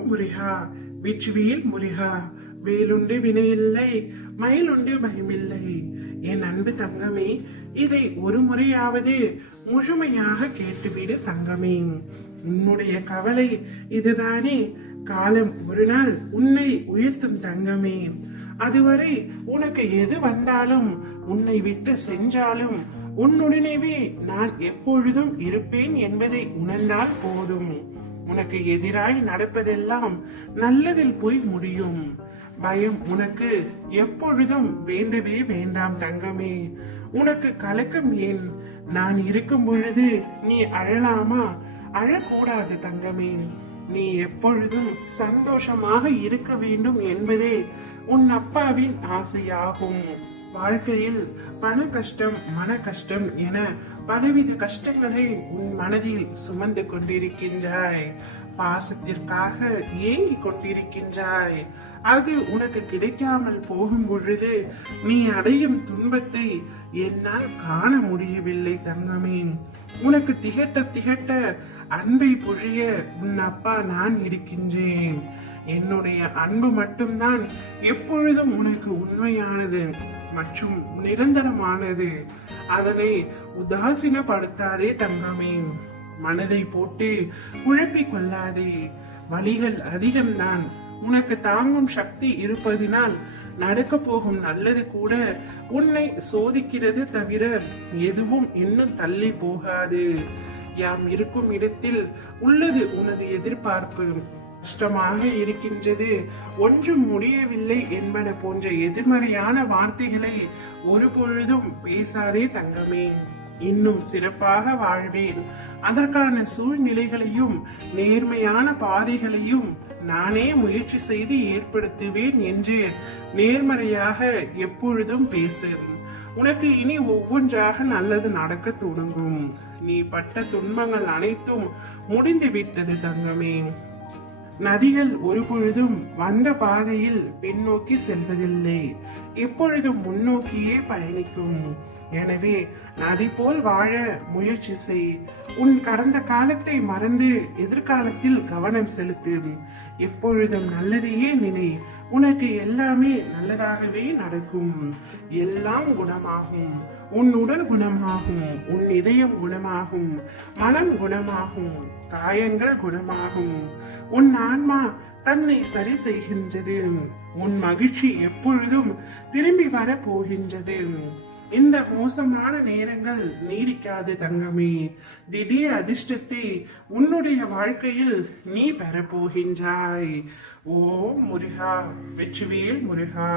ஓம் முருகா, வெற்றிவேல் முருகா. வேலுண்டு வினையில்லை, மயிலுண்டு பயமில்லை. என் அன்பு தங்கமே, இதை ஒரு முறையாவது முழுமையாக கேட்டுவிடு தங்கமே. உன்னுடைய கவலை இதுதானே? காலம் ஒரு நாள் உன்னை உயர்த்தும் தங்கமே. அதுவரை உனக்கு எது வந்தாலும், உன்னை விட்டு சென்றாலும், உன்னுடனேவே நான் எப்பொழுதும் இருப்பேன் என்பதை உணர்ந்தால் போதும். உனக்கு எதிராய் நடப்பதெல்லாம் நல்லதில் போய் முடியும். பயம் உனக்கு எப்பொழுதும் வேண்டவே வேண்டாம் தங்கமே. உனக்கு கலக்கம் ஏன்? நான் இருக்கும் பொழுது நீ அழலாமா? அழக்கூடாது தங்கமே. நீ எப்பொழுதும் சந்தோஷமாக இருக்க வேண்டும் என்பதே உன் அப்பாவின் ஆசையாகும். வாழ்க்கையில் பண கஷ்டம், மன கஷ்டம் என பலவித கஷ்டங்களை உன் மனதில் சுமந்து கொண்டிருக்கின்றாய். பாசத்திற்காக ஏங்கிக் கொண்டிருக்கின்றாய். அது உனக்கு கிடைக்காமல் போகும் பொழுது நீ அடையும் துன்பத்தை என்னால் காண முடியவில்லை தங்கமே. உனக்கு திகட்ட திகட்ட அன்பை பொழிய உன் அப்பா நான் இருக்கின்றேன். என்னுடைய அன்பு மட்டும்தான் எப்பொழுதும் உனக்கு உண்மையானது மற்றும் நிரந்தரமானது. அதனை உதாசீனப்படுத்தாதே தங்கமே. மனதை போட்டு குழப்பிக் கொள்ளாதே. வலிகள் அதிகம்தான். உனக்கு தாங்கும் சக்தி இருப்பதினால் நடக்க போகும் நல்லது கூட உன்னை சோதிக்கிறது தவிர எதுவும் இன்னும் தள்ளி போகாது. யாம் இருக்கும் இடத்தில் உள்ளது உனது எதிர்பார்ப்பு. கஷ்டமாக இருக்கின்றது, ஒன்றும் முடியவில்லை என்பன போன்ற எதிர்மறையான வார்த்தைகளை ஒரு பொழுதும் பேசாதே தங்கமே. இன்னும் சிறப்பாக வாழ்வேன். அதற்கான சூழ்நிலைகளையும் நேர்மையான பாதைகளையும் நானே முயற்சி செய்து ஏற்படுத்துவேன் என்று நேர்மறையாக எப்பொழுதும் பேசு. உனக்கு இனி ஒவ்வொன்றாக நல்லது நடக்க தொடங்கும். நீ பட்ட துன்பங்கள் அனைத்தும் முடிந்து விட்டது தங்கமே. நதிகள் ஒரு பொழுதும் வந்த பாதையில் பின்னோக்கி செல்வதில்லை, எப்பொழுதும் முன்னோக்கியே பயணிக்கும். எனவே நதி போல் வாழ முயற்சி செய். உன் கடந்த காலத்தை மறந்து எதிர்காலத்தில் கவனம் செலுத்து. எப்பொழுதும் நல்லதையே நினை. உனக்கு எல்லாமே நல்லதாகவே நடக்கும். எல்லாம் குணமாகும். உன் உடல் குணமாகும், உன் இதயம் குணமாகும், மனம் குணமாகும், காயங்கள் குணமாகும். உன் ஆன்மா தன்னை சரி செய்கின்றது. உன் மகிழ்ச்சி எப்பொழுதும் திரும்பி வர போகின்றது. இந்த மோசமான நேரங்கள் நீடிக்காது தங்கமே. திடீர் அதிர்ஷ்டத்தை உன்னுடைய வாழ்க்கையில் நீ பெறப்போகின்றாய். ஓம் முருகா, வெற்றிவேல் முருகா.